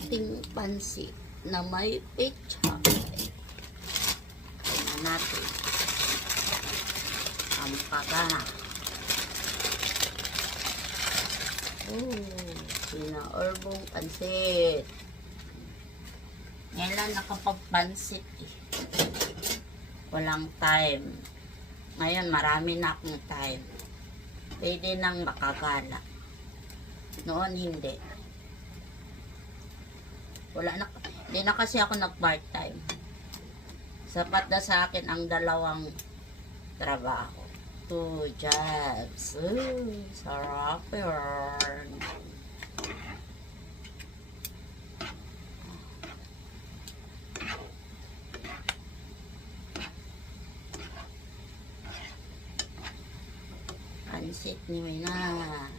ating pansit na may pechay. Tingnan natin. Ang pagana. Pinaorbong pansit. Ngayon lang nakapagpansit eh. Walang time. Ngayon marami na akong time. Pwede nang makagala. Noon hindi. Hindi na kasi ako nag-part time. Sapat na sa akin ang 2 trabaho. 2 jobs. Sarap yun. Pansit ni Mina.